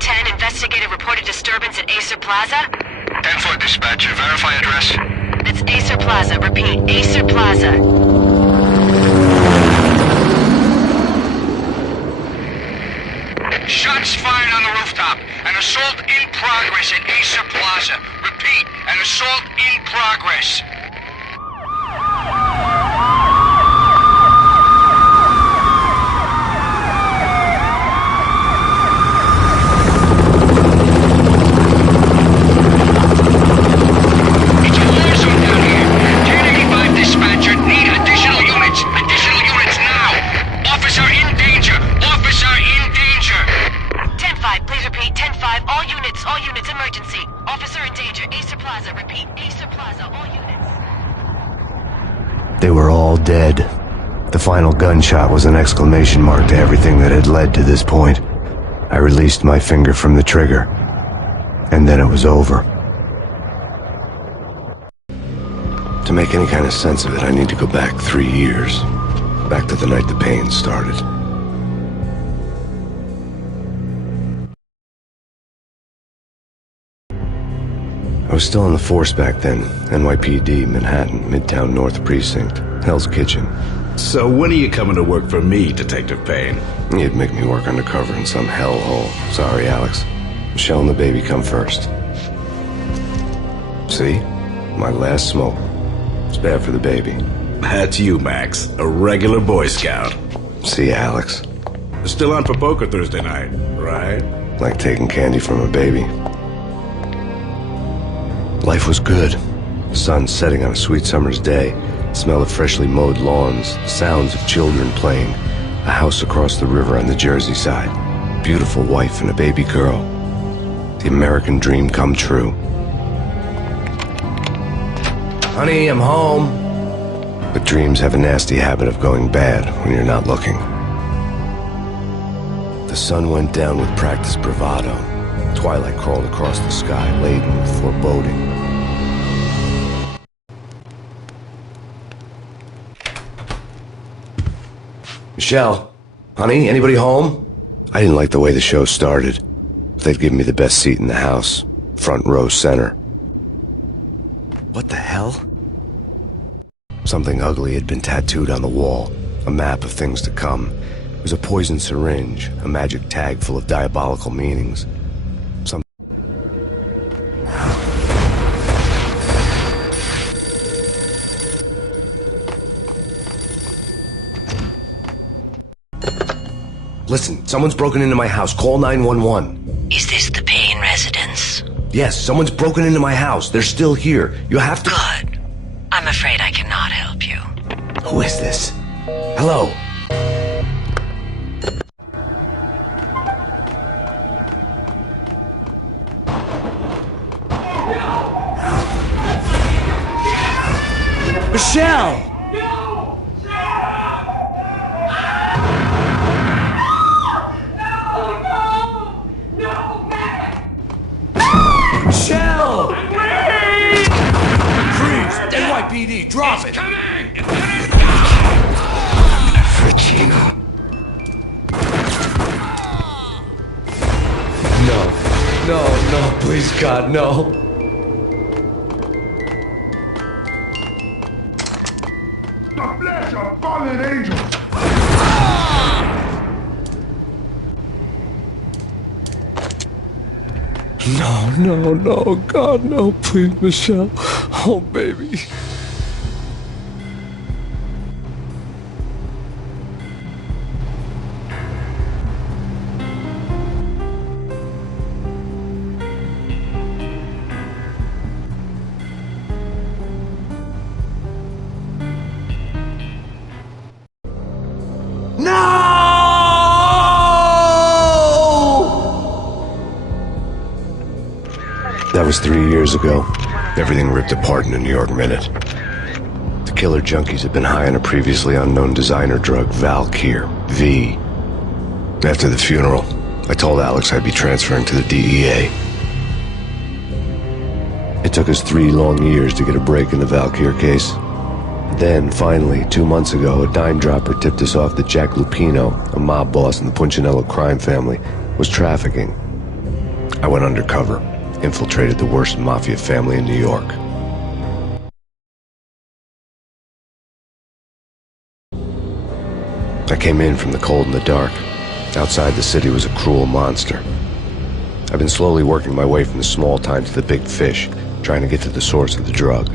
1010, investigated reported disturbance at Acer Plaza. 10-4 dispatcher, verify address. It's Acer Plaza, repeat, Acer Plaza. Shots fired on the rooftop. An assault in progress at Acer Plaza. Repeat, an assault in progress. It's a war zone down here. 1085 dispatcher, need additional units. Additional units now. Officer in danger. Officer in danger. 10-5, please repeat, 10-5, all units, emergency. Officer in danger, Acer Plaza, repeat, Acer Plaza, all units. They were all dead. The final gunshot was an exclamation mark to everything that had led to this point. I released my finger from the trigger, and then it was over. To make any kind of sense of it, I need to go back 3 years. Back to the night the pain started. I was still on the force back then. NYPD, Manhattan, Midtown North Precinct, Hell's Kitchen. So when are you coming to work for me, Detective Payne? You'd make me work undercover in some hellhole. Sorry, Alex. Michelle and the baby come first. See? My last smoke. It's bad for the baby. That's you, Max. A regular Boy Scout. See, Alex. Still on for poker Thursday night, right? Like taking candy from a baby. Life was good. The sun setting on a sweet summer's day. The smell of freshly mowed lawns. The sounds of children playing. A house across the river on the Jersey side. Beautiful wife and a baby girl. The American dream come true. Honey, I'm home. But dreams have a nasty habit of going bad when you're not looking. The sun went down with practiced bravado. Twilight crawled across the sky, laden with foreboding. Michelle, honey, anybody home? I didn't like the way the show started. They'd given me the best seat in the house, front row center. What the hell? Something ugly had been tattooed on the wall, a map of things to come. It was a poison syringe, a magic tag full of diabolical meanings. Listen, someone's broken into my house. Call 911. Is this the Payne residence? Yes, someone's broken into my house. They're still here. You have to... Good. I'm afraid I cannot help you. Who is this? Hello? Michelle! Michelle! Freeze! NYPD, drop it! Coming! Regina. No, please, God, no. The flesh of fallen angels! No, God, no, please, Michelle. Oh, baby. That was 3 years ago. Everything ripped apart in a New York minute. The killer junkies had been high on a previously unknown designer drug, Valkyr, V. After the funeral, I told Alex I'd be transferring to the DEA. It took us 3 long years to get a break in the Valkyr case. Then, finally, 2 months ago, a dime dropper tipped us off that Jack Lupino, a mob boss in the Punchinello crime family, was trafficking. I went undercover, infiltrated the worst mafia family in New York. I came in from the cold and the dark. Outside the city was a cruel monster. I've been slowly working my way from the small time to the big fish, trying to get to the source of the drug.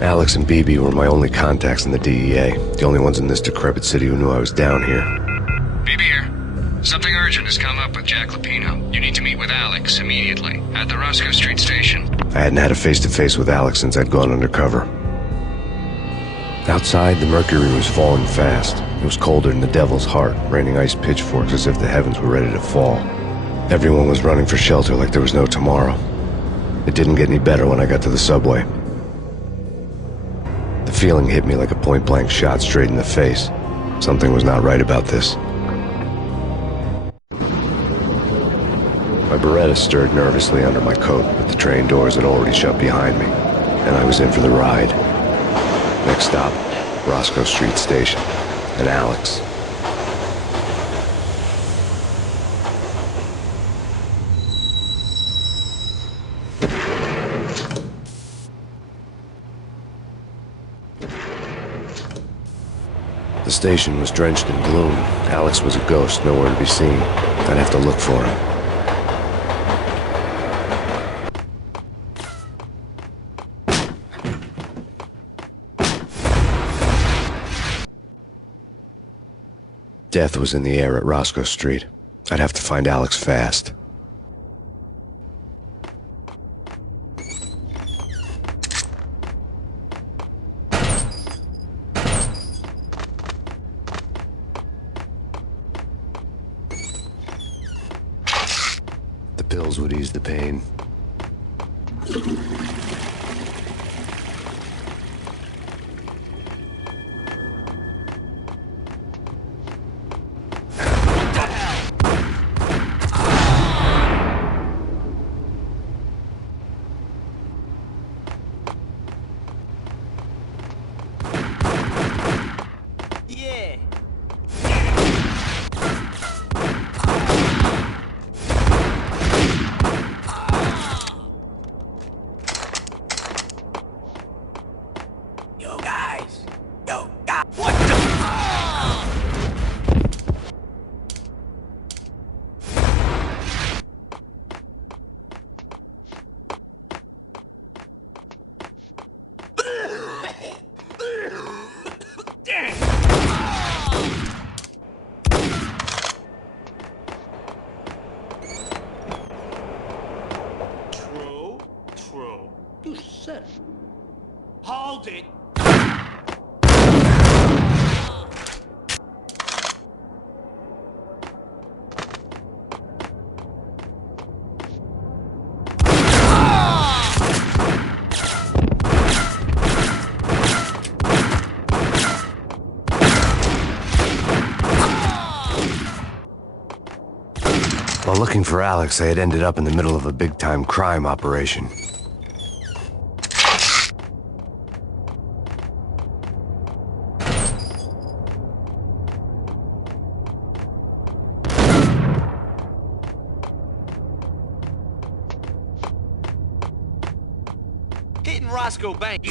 Alex and BB were my only contacts in the DEA, the only ones in this decrepit city who knew I was down here. BB here. Something urgent has come up with Jack Lapino. You need to meet with Alex immediately at the Roscoe Street station. I hadn't had a face-to-face with Alex since I'd gone undercover. Outside, the mercury was falling fast. It was colder than the devil's heart, raining ice pitchforks as if the heavens were ready to fall. Everyone was running for shelter like there was no tomorrow. It didn't get any better when I got to the subway. The feeling hit me like a point-blank shot straight in the face. Something was not right about this. My Beretta stirred nervously under my coat, but the train doors had already shut behind me, and I was in for the ride. Next stop, Roscoe Street Station, and Alex. The station was drenched in gloom. Alex was a ghost, nowhere to be seen. I'd have to look for him. Death was in the air at Roscoe Street. I'd have to find Alex fast. The pills would ease the pain. Hold it! While looking for Alex, I had ended up in the middle of a big-time crime operation. Hitting Roscoe Bank.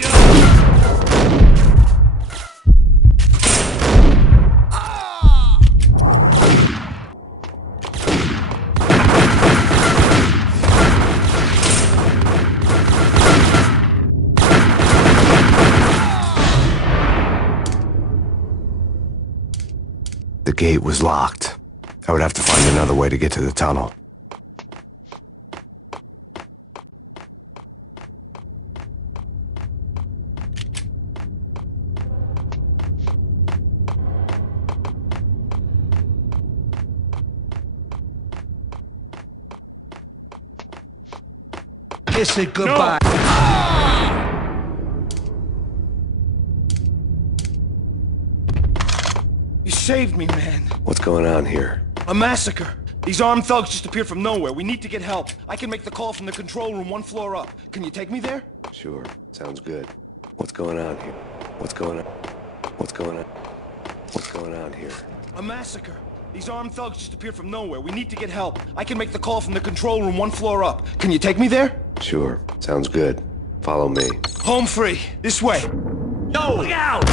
The gate was locked. I would have to find another way to get to the tunnel. Kiss it goodbye. You saved me, man. What's going on here? A massacre. These armed thugs just appeared from nowhere. We need to get help. I can make the call from the control room 1 floor up. Can you take me there? Sure, sounds good. What's going on here? What's going on? What's going on? What's going on here? A massacre. These armed thugs just appeared from nowhere. We need to get help. I can make the call from the control room 1 floor up. Can you take me there? Sure. Sounds good. Follow me. Home free. This way. No! Look out!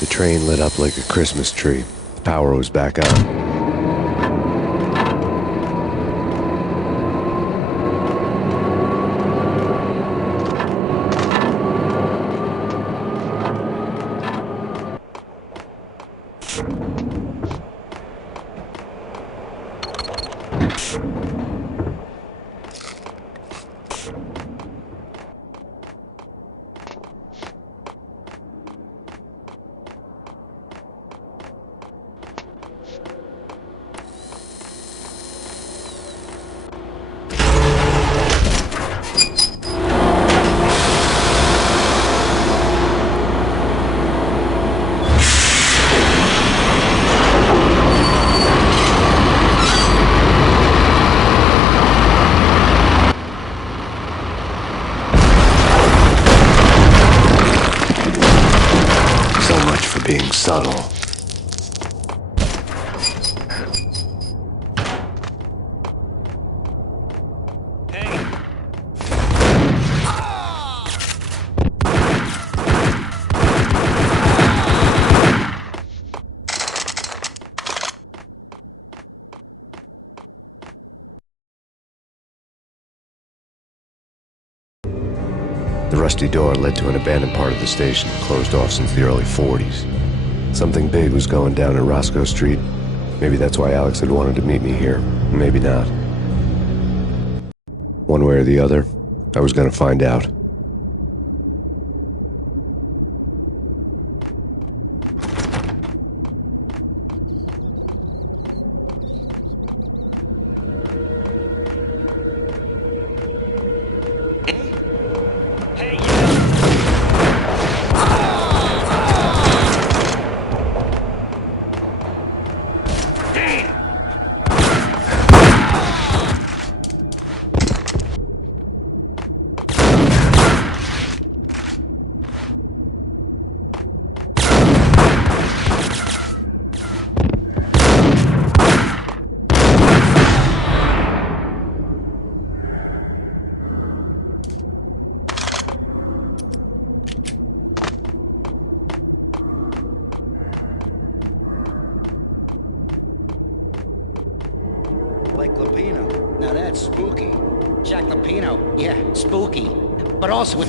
The train lit up like a Christmas tree. The power was back on. Being subtle. The rusty door led to an abandoned part of the station, closed off since the early 40s. Something big was going down in Roscoe Street. Maybe that's why Alex had wanted to meet me here. Maybe not. One way or the other, I was gonna find out. Like Lapino. Now that's spooky. Jack Lapino. Yeah, spooky. But also with...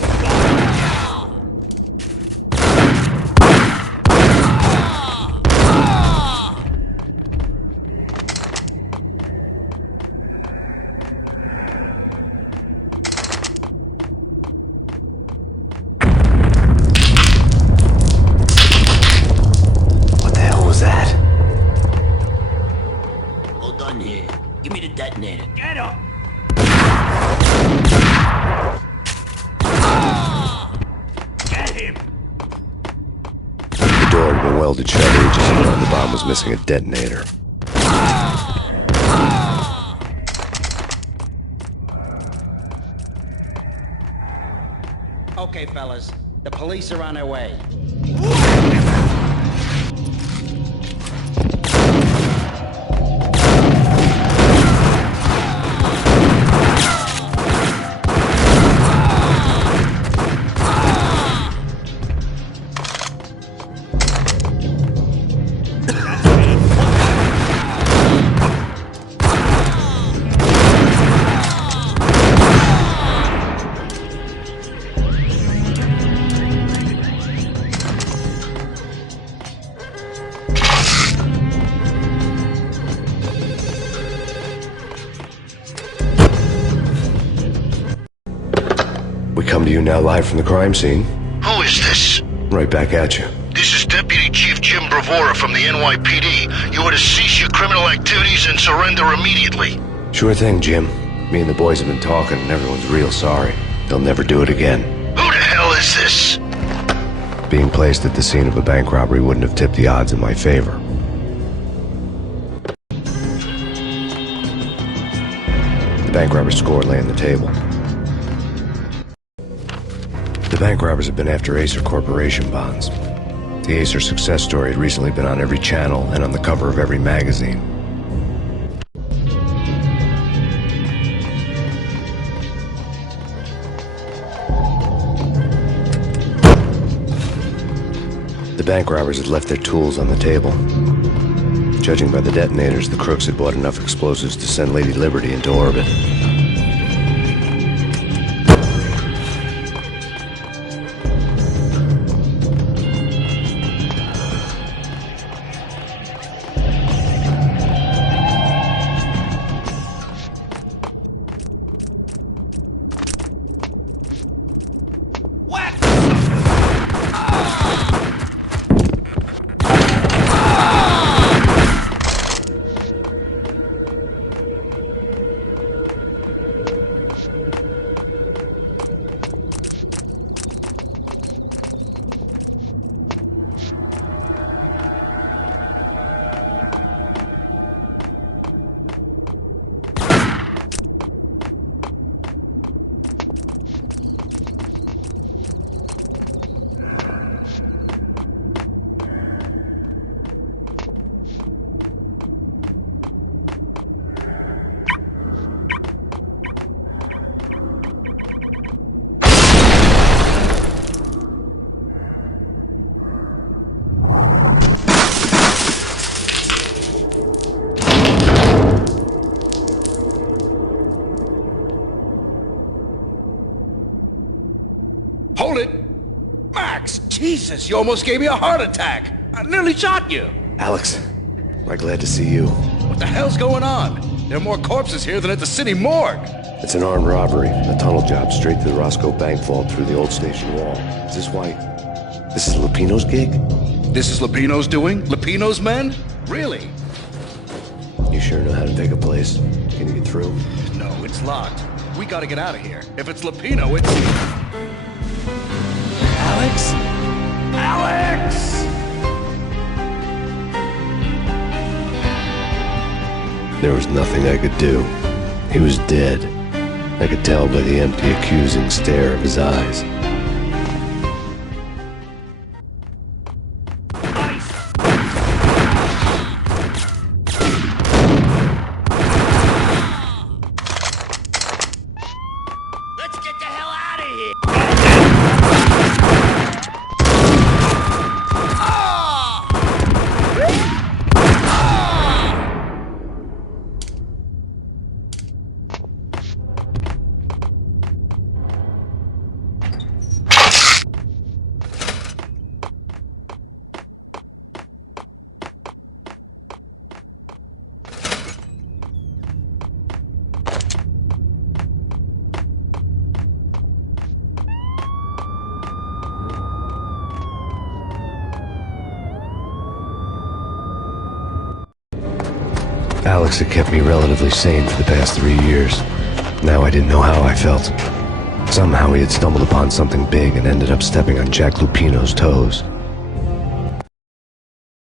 What the hell was that? All done here. Give me the detonator. Get up! Get him! The door had been welded shut ages ago and the bomb was missing a detonator. Okay, fellas. The police are on their way. you, now live from the crime scene. Who is this? Right back at you. This is Deputy Chief Jim Bravura from the NYPD. You are to cease your criminal activities and surrender immediately. Sure thing, Jim. Me and the boys have been talking and everyone's real sorry. They'll never do it again. Who the hell is this? Being placed at the scene of a bank robbery wouldn't have tipped the odds in my favor. The bank robber's score lay on the table. The bank robbers have been after Acer Corporation bonds. The Acer success story had recently been on every channel and on the cover of every magazine. The bank robbers had left their tools on the table. Judging by the detonators, the crooks had bought enough explosives to send Lady Liberty into orbit. Hold it! Max! Jesus, you almost gave me a heart attack! I nearly shot you! Alex, we're glad to see you. What the hell's going on? There are more corpses here than at the city morgue! It's an armed robbery, a tunnel job straight to the Roscoe Bank vault through the old station wall. Is this why? This is Lupino's gig? This is Lupino's doing? Lupino's men? Really? You sure know how to take a place? Can you get through? No, it's locked. We gotta get out of here. If it's Lupino, it's... Alex? Alex! There was nothing I could do. He was dead. I could tell by the empty, accusing stare of his eyes. Let's get the hell out of here! Alex had kept me relatively sane for the past 3 years. Now I didn't know how I felt. Somehow he had stumbled upon something big and ended up stepping on Jack Lupino's toes.